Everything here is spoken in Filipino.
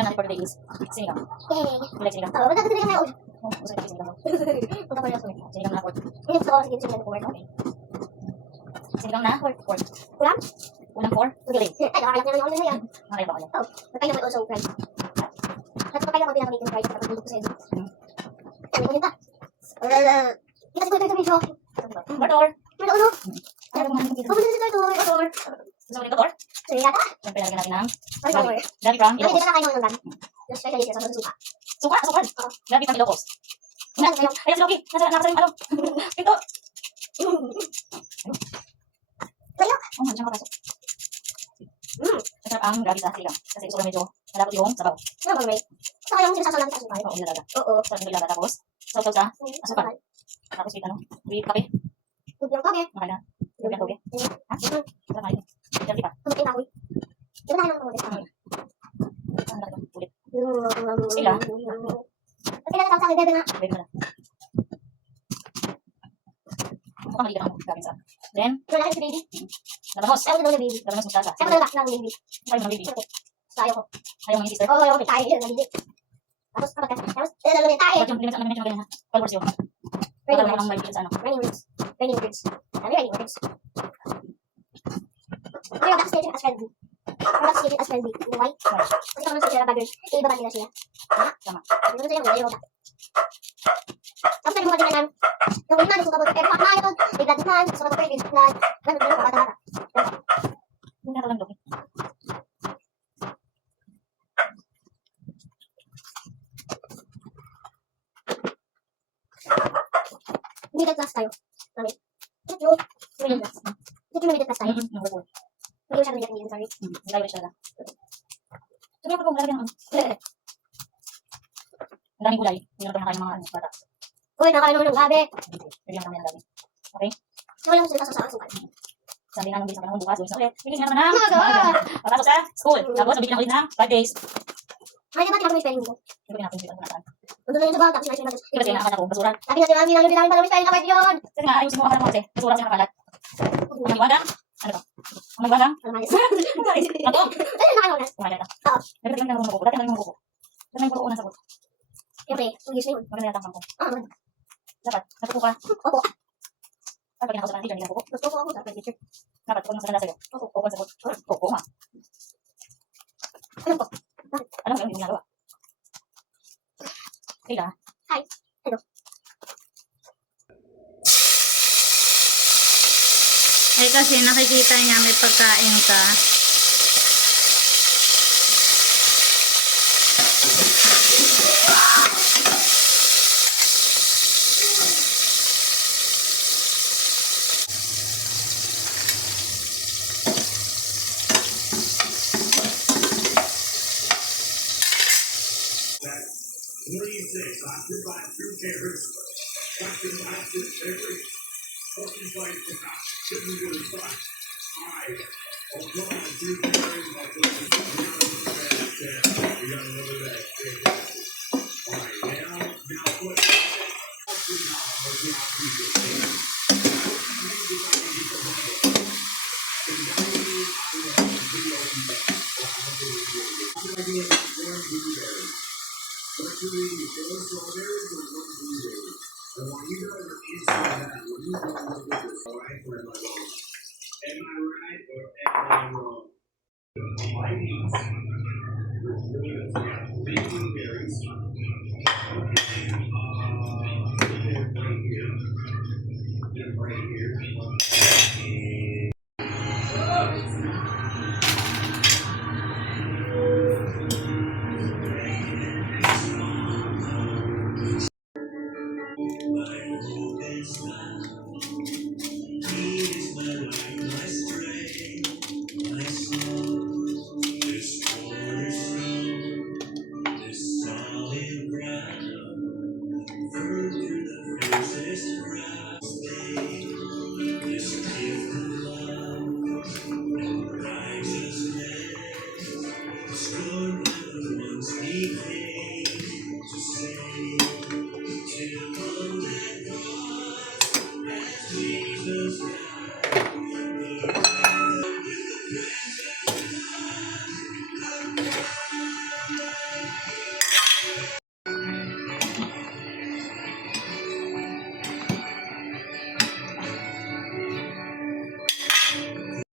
Ulam natin for today is sinigang. Yay! You like sinigang? Oo, ba't sinigang na ulo? Oh, gusto ko sinigang. Punta ko rin ako. Sinigang na pork. Hindi gusto ko sige sinigang ko. Okay. Sinigang na pork. Ulam? Ulam for today. Ay, nakakalat na lang na yan. Makaya ba kayo? Oh, magkaya naman also friend. Nagpapakaya ko pinakamitin ng friend kapag nandito ko sa inyo. Kami ko yun pa. Kita siguro ito video. Motor! Pero ano? Ano kung ano Pupunta si Tortor. Gusto mo din motor? Sige yata. Siyempre lagyan natin ng Ay, Tortor. Gabi from Hindi Ilocos. na nakain ng gan. Just special dito sa suka. Suka! Suka! Oo. Gabi from Ilocos. Ano kayo? Ayan si Loki! Nasa ano? Pinto! Kayo? Oh, hindi siya makapasok. Masarap ang gabi sa sinigang. Kasi gusto ko medyo malapot yung sabaw. Ano ba, Ray? Saka yung sinasasaw namin sa asukal. Oo, nilaga. Oo. Sarap nila tapos sausaw sa asukal. Tapos with ano? With kape. Tubig ng toge. Makaya na. Gabi ang toge. Ha? Sarap nga ito. Gabi pa. Tubig ng kahoy. Di ba tayo ng toge? Ang laki ng ulit. Sila? At kailangan sa akin, bebe nga. Pwede mo na. Mukhang maliit ang gabi sa. Then, Wala na si baby. labanos. Ayaw ko daw na baby. Labanos mustasa. Ayaw ko daw ng baby. Ayaw mo ng baby. So, ayaw ko. Ayaw mo yung sister. Oo, ayaw ko. Tayo yun, nabili. Tapos, kapag tapos, lalo na tayo. Ba't yung pinag-ano namin ganyan ha? Followers yun. Raining Parang words. ng may sa ano. Raining words. Raining words. Ano raining words? Pero that's stated as friendly. Or that's stated as friendly. You know why? Kasi kung naman sa sila baggers, iiba ba nila sila? Tama. Hindi naman sila, ayaw ko. Tapos sabi mo kanina na, yung una, gusto ka ba, pero pakma yun, may blood man, gusto ka ba, pero may blood, ganun, bata-bata. Hindi na lang Loki. Middle class tayo. Sorry. Ito yung middle class. Ito yung middle class tayo. Yung report. Hindi ko siya middle class, sorry. Layo siya lang. Sabi ako kung lalagyan ng ano. Ang daming gulay. Hindi na kayo ng mga bata. Uy, nakain naman ng gabi. Pwede lang kami ng dami. Okay? So, wala mo sila sa asukal. Sabi nga nung bilis na panahon bukas. Uwis na ulit. Bigyan nga naman ng maaga. Papasok sa school. Tapos nabigyan ako ulit ng 5 days. Ay, di ba tinapos mo yung spelling mo? Hindi ko pinapin sila kung nasaan. Nandun na yun sa bag, tapos na-spelling natin. Kasi nakakala ko. Basura. Sabi natin, mami, nalulid namin pala may spelling kapag yun. Kasi nga ayusin mo ako ng mga kasi. Basura siya nakalat. Ang magiwagang. Ano to? Ang magiwagang. Ano nga yun? Ano? Ayun, nakain mo na. Kumain na. Oo. Pero tingnan mo ng buko. Dati ang buko. Dati ang buko unang sagot. Siyempre, English na yun. Maganda yata ang ko. Maganda. Dapat. Natupo ka. Opo. Dapat ginagawa sa teacher. Hindi na buko. Gusto ko ako sa teacher. Dapat kung nasa nila sa'yo. Opo ang sagot. Opo nga. Ano po? Ano yung ginagawa? Kaya. Hi. Hello. Eh kasi nakikita niya may pagkain ka. What do you think? Dr. Bot, two favorites. Dr. Bot, two favorites. Fucking fight the cops. Shouldn't be really fun. Alright. Oh, come on, two favorites. We got another that. Alright, now put what do we eat? Those strawberries or what blueberries? I want you guys to answer that. What do you want to look at this? All right, or am I wrong? Am I right or am I wrong? I eat three blueberries. Right here. Then right here.